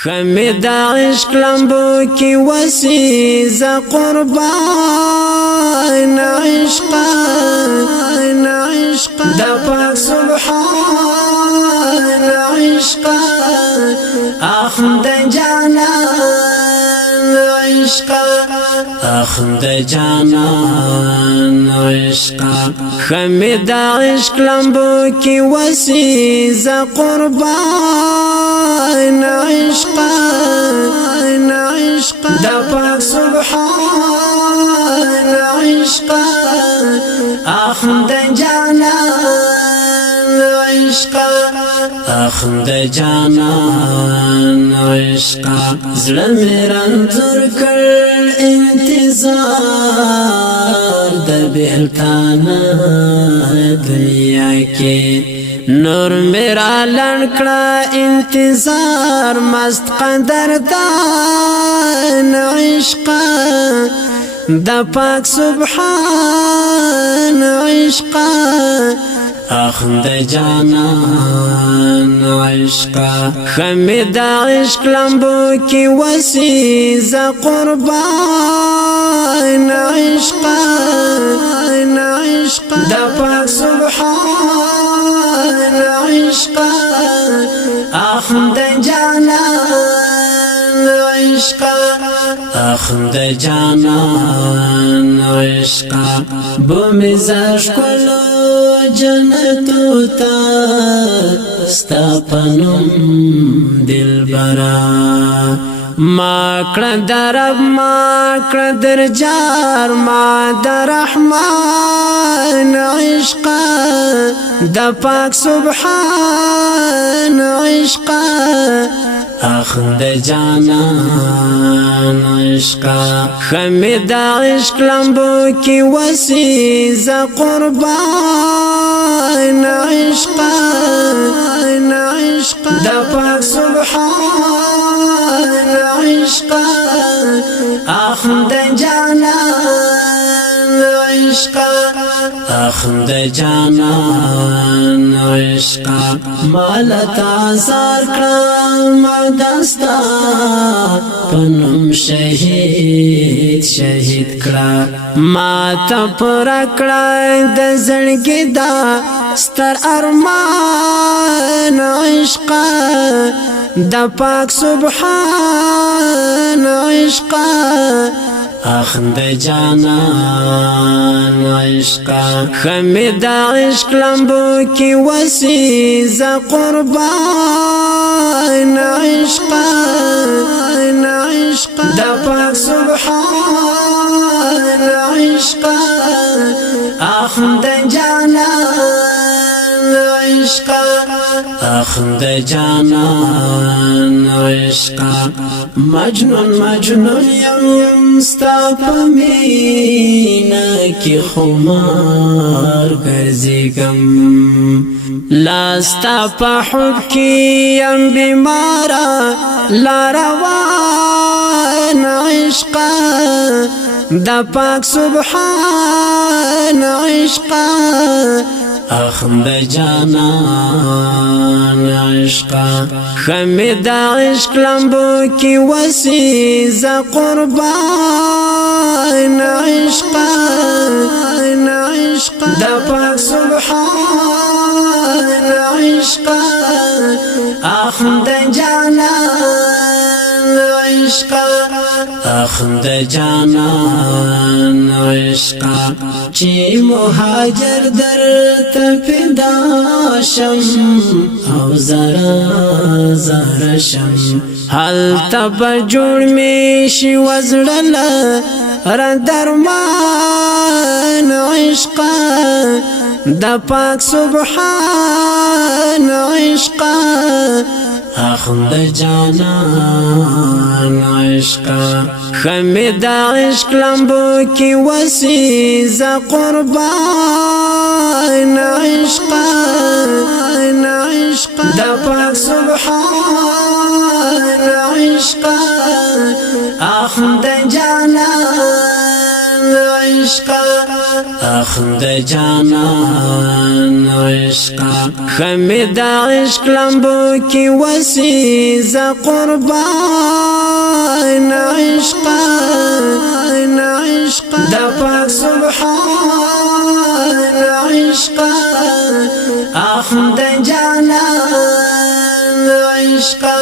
خمید عشق لمبو کی وسیز قربان عشقا دا پاک سبحان عشقا اخند جانان عشقا اخند جانان عشقا خمید عشق لمبو کی وسیز قربان عشقا دا پاک سبحان عشقا اخند جانان عشقا اخند جانان عشقا زړه مې رنځور کړ انتظار د بهلتانه دنیا کې نور میرا لنکڑا انتظار مست قدردان عشقا دا پاک سبحان عشقا اخند جانان عشقا خمید عشق لمبو کی وسیز قربان عشقا دا پاک سبحان عشقا اخند جانان عشقا اخند جانان عشقا بومزاش کلو جنتو تا ستا پنم دلبرا ما کړه درب ما کړه درجار ما در رحمان عشقا د پاک سبحان عشقا اخند جانان عشقا خمید عشق لمبو کی وسیز قربان عشقا د پاک سبحان عشقا اخند جانان عشقا اخند جانان عشقا مالتا زار کرم دستا پنم شهید کرا ما تا پورا کرا د زړګي دا ستر ارمان عشقا د پاک سبحان عشقا اخند جانان عشقا خمید عشق لمبو کی وسیز قربان عشقا دا پاک سبحان عشقا اخند جانان عشقا اخند جانان عشقا مجنون یم ستا پمینا کی خمار گرزیگم لاستا پا حب کی یم بیمارا لاروان عشقا دا پاک سبحان عشقا اخند جانان عشقا خمید عشق لمبو کی وسیز قربان عشقا دا پاک سبحان عشقا اخند جانان عشقا اخند جانان عشقا چی مهاجر در تپیدا شم او زرا شم حال تب جوړ می شي وزړل را درمان عشقا د پاک سبحان عشقا اخند جانان عشقا خمید عشق لمبو کی وسیز قربان عشقا دا پاک سبحان عشقا اخند جانان عشقا اخند جانان عشقا خمد عشق لمبو کی وسیز قربان عشقا دا پاک سبحان عشقا اخند جانان عشقا